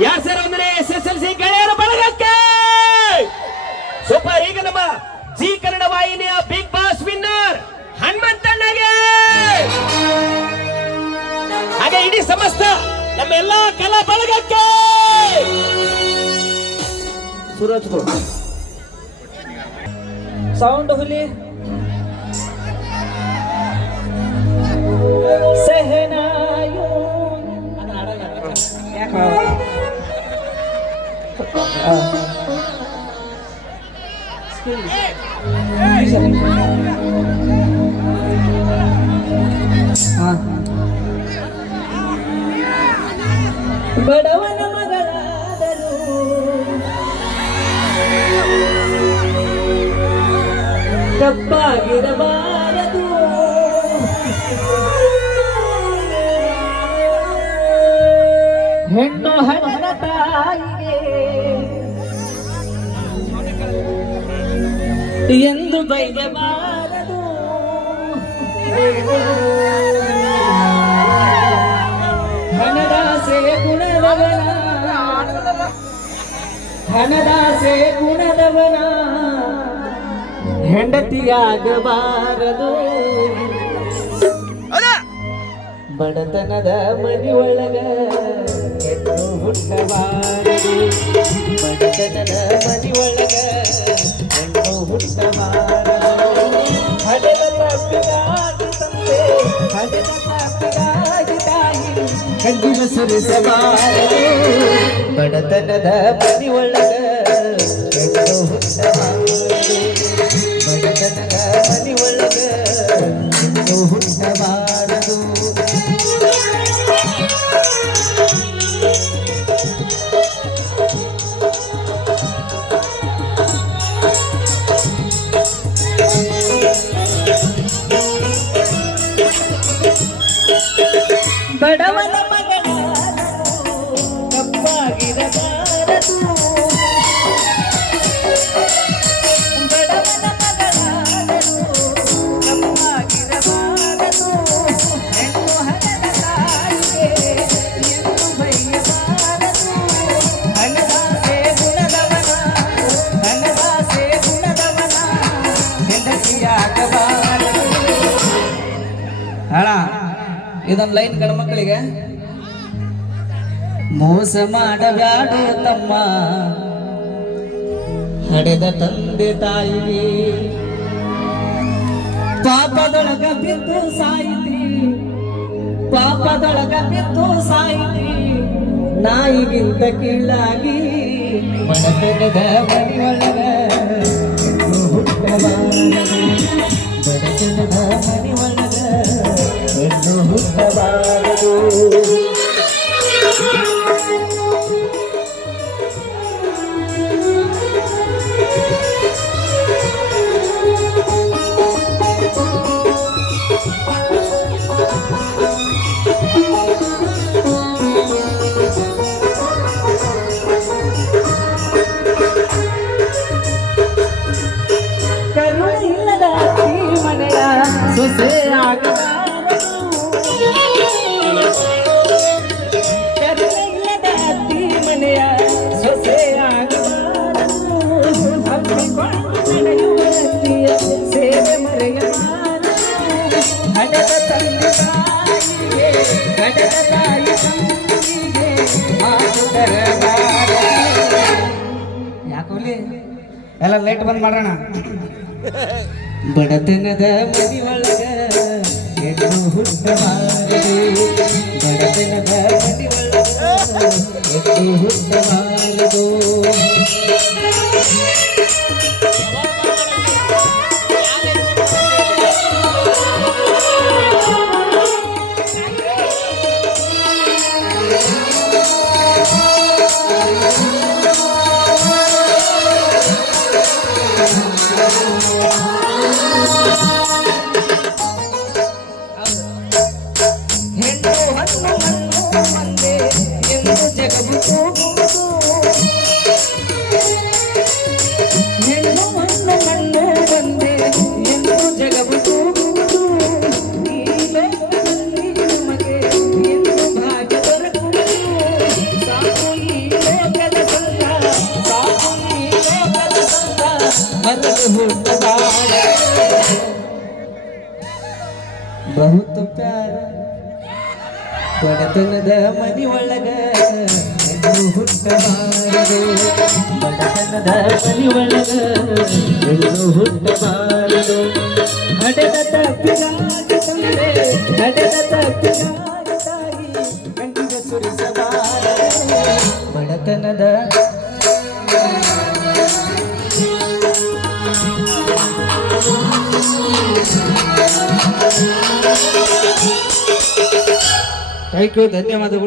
ಯಾರ್ ಸರ್ ಅಂದ್ರೆ SSLC ಗೆಳೆಯರ ಬಳಗಕ್ಕೆ ಸೂಪರ್. ಈಗ ನಮ್ಮ ಜಿ ಕನ್ನಡ ವಾಹಿನಿಯ ಬಿಗ್ ಬಾಸ್ ವಿನ್ನರ್ ಹನುಮಂತಣ್ಣಗೆ ಹಾಗೆ ಇಡೀ ಸಮಸ್ತ ನಮ್ಮ ಎಲ್ಲಾ ಕಲಾ ಬಳಗಕ್ಕೆ ಸೂರಜ್ ಸೌಂಡ್ ಹುಲಿ ಸಹನಾಯೋ ಬಡವನ ಮಗಳಾದರು ತಪ್ಪಾಗಿರಬಾರದು ಹೆಣ್ಣು ಹಣನ ತಾಯಿಗೆ ಎಂದು ಬೈಯಬಾರದು ಹಣದಾಸೆ ಗುಣದವನ ಹಣದಾಸೆ ಗುಣದವನ ಹೆಂಡತಿಯಾಗಬಾರದು ಬಡತನದ ಮನೆಯೊಳಗ ಹೆಣ್ಣು ಹುಟ್ಟಬಾರದು ಬಡತನದ ಮನೆಯೊಳಗ ಹೆಣ್ಣು ಹುಟ್ಟಬಾರದು ಹಡೆದ ತಪ್ಪಿಗಾಗಿ ತಂದೆ ಹಡೆದ ತಪ್ಪಿಗಾಗಿ ತಾಯಿ ಕಣ್ಣಿನ ಸುರಿಸಬಾರದು ಬಡತನದ ಮನೆಯೊಳಗ ಹೆಣ್ಣು ಹುಟ್ಟಬಾರದು ಬಡತನದ ಮನೆಯೊಳಗ ಹೆಣ್ಣು ಹುಟ್ಟಬಾರದು ಬಡವನ ಮಗಳಾದರು ತಪ್ಪಾಗಿರಬಾರದು ಬಡವನ ಮಗಳಾದರು ತಪ್ಪಾಗಿರಬಾರದು ಹೆಣ್ಣು ಹಣದ ತಾಯಿಗೆ ಎಂದು ಬೈಯಬಾರದು ಹಣದಾಸೆ ಗುಣದವನ ಹಣದಾಸೆ ಗುಣದವನ ಹೆಂಡತಿಯಾಗಬಾರದು. ಇದೊಂದು ಲೈನ್ ಗಂಡ ಮಕ್ಕಳಿಗೆ ಮೋಸ ಮಾಡಬ್ಯಾಡು ತಮ್ಮ ಹಡೆದ ತಂದೆ ತಾಯಿಗೆ ಪಾಪದೊಳಗ ಬಿದ್ದು ಸಾಯಿತಿ ಪಾಪದೊಳಗ ಬಿದ್ದು ಸಾಯಿತಿ ನಾಯಿಗಿಂತ ಕೀಳಾಗಿ ಬಡತನದ ಮನೆಯೊಳಗ ಹುಟ್ಟಬಾರದು ಬಡತನದ ಮನೆಯೊಳಗ ಹೆಣ್ಣು ಹುಟ್ಟಬಾರದು. ಕರುಣೆ ಇಲ್ಲದ ಈ ಮನೆಯ ಸೊಸೆ ಆಗಬಾರದು ಕರುಣೆ ಇಲ್ಲದ ಈ ಮನೆಯ ಸೊಸೆ ಆಗಬಾರದು ಹಬ್ಬಿಕೊಂಡು ನಡೆಯುವ ವ್ಯಕ್ತಿಯ ಸೇವೆ ಮರೆಯಬಾರದು ಹಡೆದ ತಂದೆ ತಾಯಿಗೆ ಹಡೆದ ತಾಯಿ ತಂದಿಗೆ ಮಾತು ತರಬಾರದು. ಯಾಕೋಲಿ ಎಲ್ಲ ಲೈಟ್ ಬಂದ್ ಮಾಡೋಣ. ಬಡತನದ ಮನೆಯೊಳಗ ಹೆಣ್ಣು ಹುಟ್ಟಬಾರದು ಬಡತನದ ಮನೆಯೊಳಗ ಹೆಣ್ಣು ಹುಟ್ಟಬಾರದು. ಹೆಣ್ಣು ಹಣ್ಣು ಮಣ್ಣು ಒಂದೇ ಎಂದು ಜಗವು ಹೋಗುವುದು ಹೆಣ್ಣು ಹಣ್ಣು ಮಣ್ಣು ಒಂದೇ ಎಂದು ಜಗವು ಹೋಗುವುದು ಈ ಲೋಕದಲ್ಲಿ ನಮಗೆ ಎಂದು ಭಾಗ್ಯ ದೊರಕುವುದು ಸಾಕು ಈ ಹುಟ್ಟಬಾರದು ಬಹುತ ಪ್ಯಾರ ಬಡತನದ ಮನಿ ಒಳಗ ಹೆಣ್ಣು ಹುಟ್ಟಬಾರದು ಬಡತನದ ಮನಿ ಒಳಗ ಹೆಣ್ಣು ಹುಟ್ಟಬಾರದು ಹಡೆದ ತಪ್ಪಿಗಾಗಿ ತಂದೆ ಹಡೆದ ತಪ್ಪಿಗಾಗಿ ತಾಯಿ ಗಂಟಿಗೆ ಸುರಿಸಬಾರದು ಬಡತನದ ಥ್ಯಾಂಕ್ ಯು ಧನ್ಯವಾದಗಳು.